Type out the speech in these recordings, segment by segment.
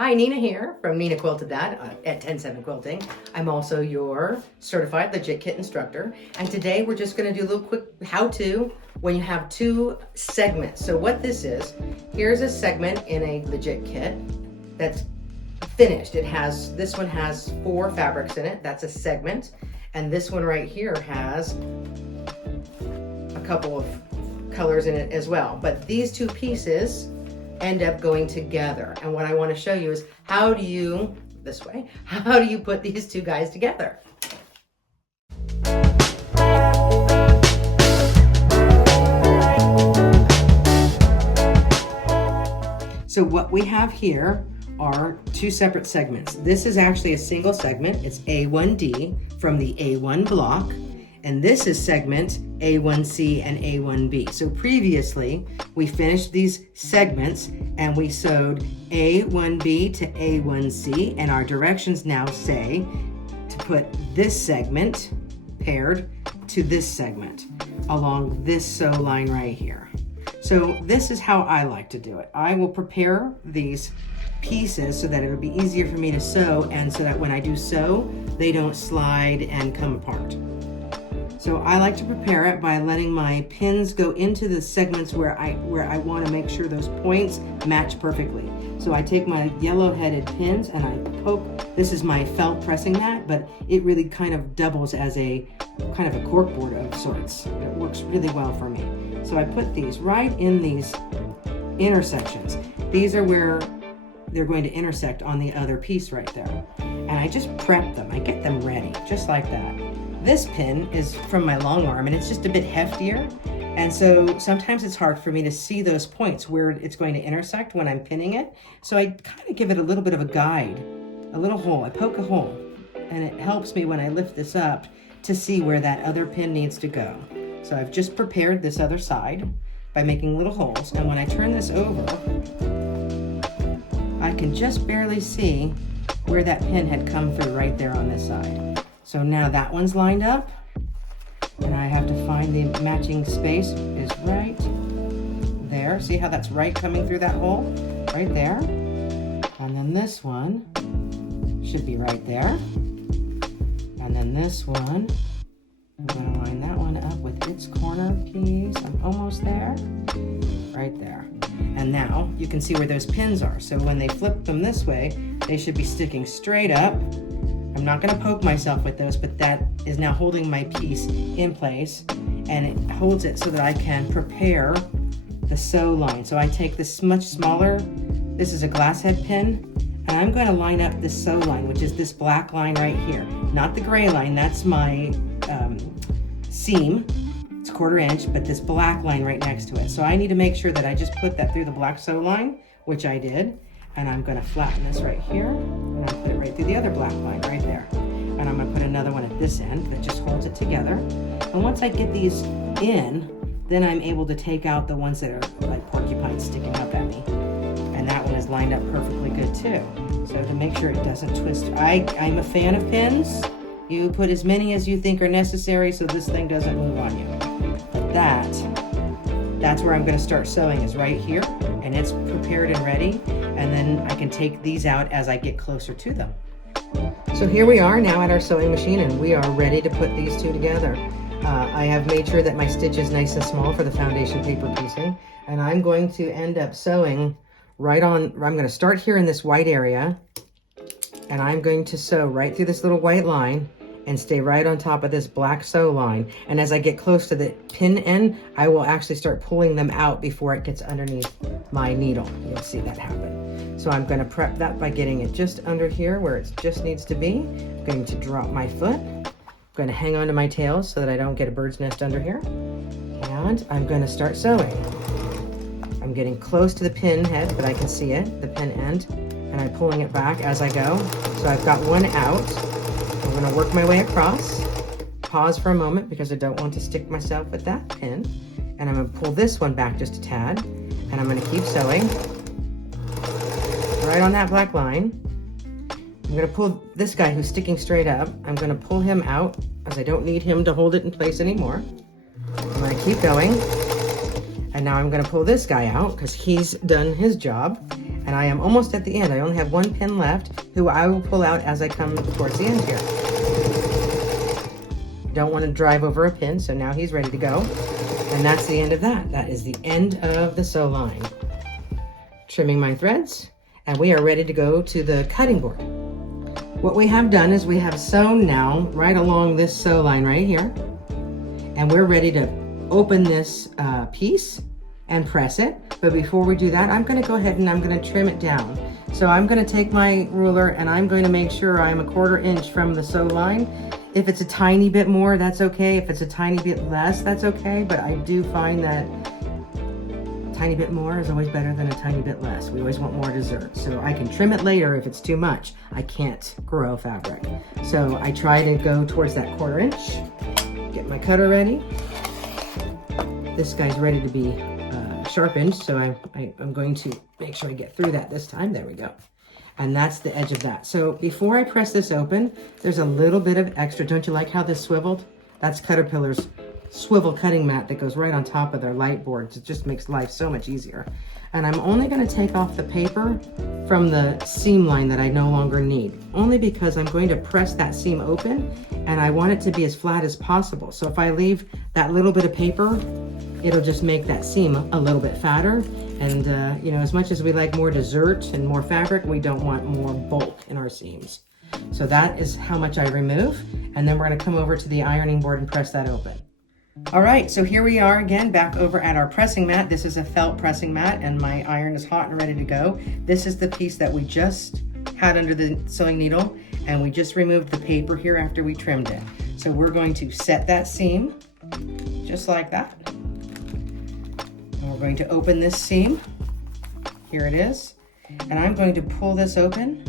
Hi, Nina here from Nina Quilted That at 107 Quilting. I'm also your certified legit kit instructor. And today we're just gonna do a little quick how-to when you have two segments. So what this is, here's a segment in a legit kit that's finished. This one has 4 fabrics in it, that's a segment. And this one right here has a couple of colors in it as well. But these two pieces end up going together. And what I want to show you is how do you put these two guys together? So what we have here are two separate segments. This is actually a single segment. It's A1D from the A1 block. And this is segment A1C and A1B. So previously, we finished these segments and we sewed A1B to A1C, and our directions now say to put this segment paired to this segment along this sew line right here. So this is how I like to do it. I will prepare these pieces so that it'll be easier for me to sew, and so that when I do sew, they don't slide and come apart. So I like to prepare it by letting my pins go into the segments where I want to make sure those points match perfectly. So I take my yellow headed pins and I poke. This is my felt pressing mat, but it really kind of doubles as a kind of a cork board of sorts. It works really well for me. So I put these right in these intersections. These are where they're going to intersect on the other piece right there. And I just prep them. I get them ready, just like that. This pin is from my long arm and it's just a bit heftier. And so sometimes it's hard for me to see those points where it's going to intersect when I'm pinning it. So I kind of give it a little bit of a guide, a little hole. I poke a hole, and it helps me when I lift this up to see where that other pin needs to go. So I've just prepared this other side by making little holes. And when I turn this over, I can just barely see where that pin had come through right there on this side. So now that one's lined up, and I have to find the matching space is right there. See how that's right coming through that hole? Right there. And then this one should be right there. And then this one, I'm gonna line that one up with its corner piece. I'm almost there. Right there. And now you can see where those pins are. So when they flip them this way, they should be sticking straight up. I'm not going to poke myself with those, but that is now holding my piece in place, and it holds it so that I can prepare the sew line. So I take this much smaller, this is a glass head pin, and I'm going to line up this sew line, which is this black line right here. Not the gray line, that's my seam. It's 1/4 inch, but this black line right next to it. So I need to make sure that I just put that through the black sew line, which I did. And I'm going to flatten this right here, and I'll put it right through the other black line right there. And I'm going to put another one at this end that just holds it together. And once I get these in, then I'm able to take out the ones that are like porcupines sticking up at me. And that one is lined up perfectly good too. So to make sure it doesn't twist, I'm a fan of pins. You put as many as you think are necessary so this thing doesn't move on you. But that's where I'm going to start sewing, is right here, and it's prepared and ready, and then I can take these out as I get closer to them. So here we are now at our sewing machine, and we are ready to put these two together. I have made sure that my stitch is nice and small for the foundation paper piecing, and I'm going to end up sewing right on. I'm going to start here in this white area, and I'm going to sew right through this little white line and stay right on top of this black sew line. And as I get close to the pin end, I will actually start pulling them out before it gets underneath my needle. You'll see that happen. So I'm going to prep that by getting it just under here where it just needs to be. I'm going to drop my foot. I'm going to hang on to my tails so that I don't get a bird's nest under here. And I'm going to start sewing. I'm getting close to the pin head, but I can see it, the pin end, and I'm pulling it back as I go. So I've got one out. I'm going to work my way across, pause for a moment because I don't want to stick myself with that pin, and I'm going to pull this one back just a tad, and I'm going to keep sewing right on that black line. I'm going to pull this guy who's sticking straight up. I'm going to pull him out as I don't need him to hold it in place anymore. I'm going to keep going, and now I'm going to pull this guy out because he's done his job. And I am almost at the end. I only have one pin left, who I will pull out as I come towards the end here. Don't want to drive over a pin, so now he's ready to go. And that's the end of that. That is the end of the sew line. Trimming my threads, and we are ready to go to the cutting board. What we have done is we have sewn now right along this sew line right here. And we're ready to open this piece and press it. But before we do that, I'm gonna go ahead and I'm gonna trim it down. So I'm gonna take my ruler and I'm going to make sure I'm a 1/4 inch from the sew line. If it's a tiny bit more, that's okay. If it's a tiny bit less, that's okay. But I do find that a tiny bit more is always better than a tiny bit less. We always want more dessert. So I can trim it later if it's too much. I can't grow fabric. So I try to go towards that 1/4 inch. Get my cutter ready. This guy's ready to be sharpened, so I'm going to make sure I get through that this time. There we go. And that's the edge of that. So before I press this open, there's a little bit of extra. Don't you like how this swiveled? That's Caterpillar's swivel cutting mat that goes right on top of their light boards. It just makes life so much easier. And I'm only going to take off the paper from the seam line that I no longer need, only because I'm going to press that seam open and I want it to be as flat as possible. So if I leave that little bit of paper, it'll just make that seam a little bit fatter. And you know, as much as we like more dessert and more fabric, we don't want more bulk in our seams. So that is how much I remove. And then we're going to come over to the ironing board and press that open. All right, so here we are again, back over at our pressing mat. This is a felt pressing mat and my iron is hot and ready to go. This is the piece that we just had under the sewing needle and we just removed the paper here after we trimmed it. So we're going to set that seam just like that. And we're going to open this seam. Here it is. And I'm going to pull this open,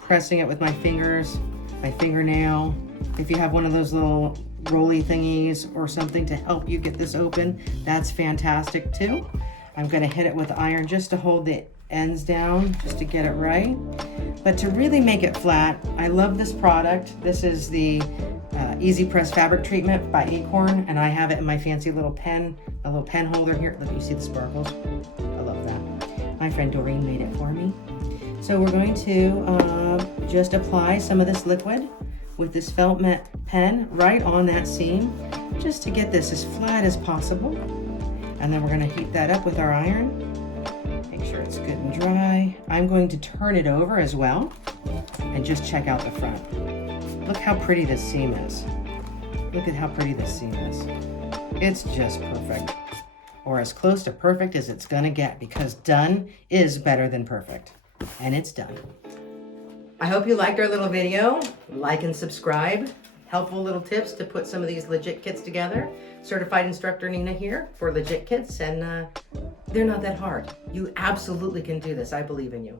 pressing it with my fingers, my fingernail. If you have one of those little rolly thingies or something to help you get this open, that's fantastic too. I'm going to hit it with the iron just to hold the ends down, just to get it right. But to really make it flat, I love this product. This is the Easy Press Fabric Treatment by Acorn, and I have it in my fancy little pen, a little pen holder here. Look, you see the sparkles? I love that. My friend Doreen made it for me. So we're going to just apply some of this liquid with this felt mat pen right on that seam, just to get this as flat as possible. And then we're going to heat that up with our iron. Make sure it's good and dry. I'm going to turn it over as well and just check out the front. Look how pretty this seam is. Look at how pretty this seam is. It's just perfect, or as close to perfect as it's gonna get, because done is better than perfect. And it's done. I hope you liked our little video. Like and subscribe. Helpful little tips to put some of these legit kits together. Certified instructor Nina here for legit kits, and they're not that hard. You absolutely can do this. I believe in you.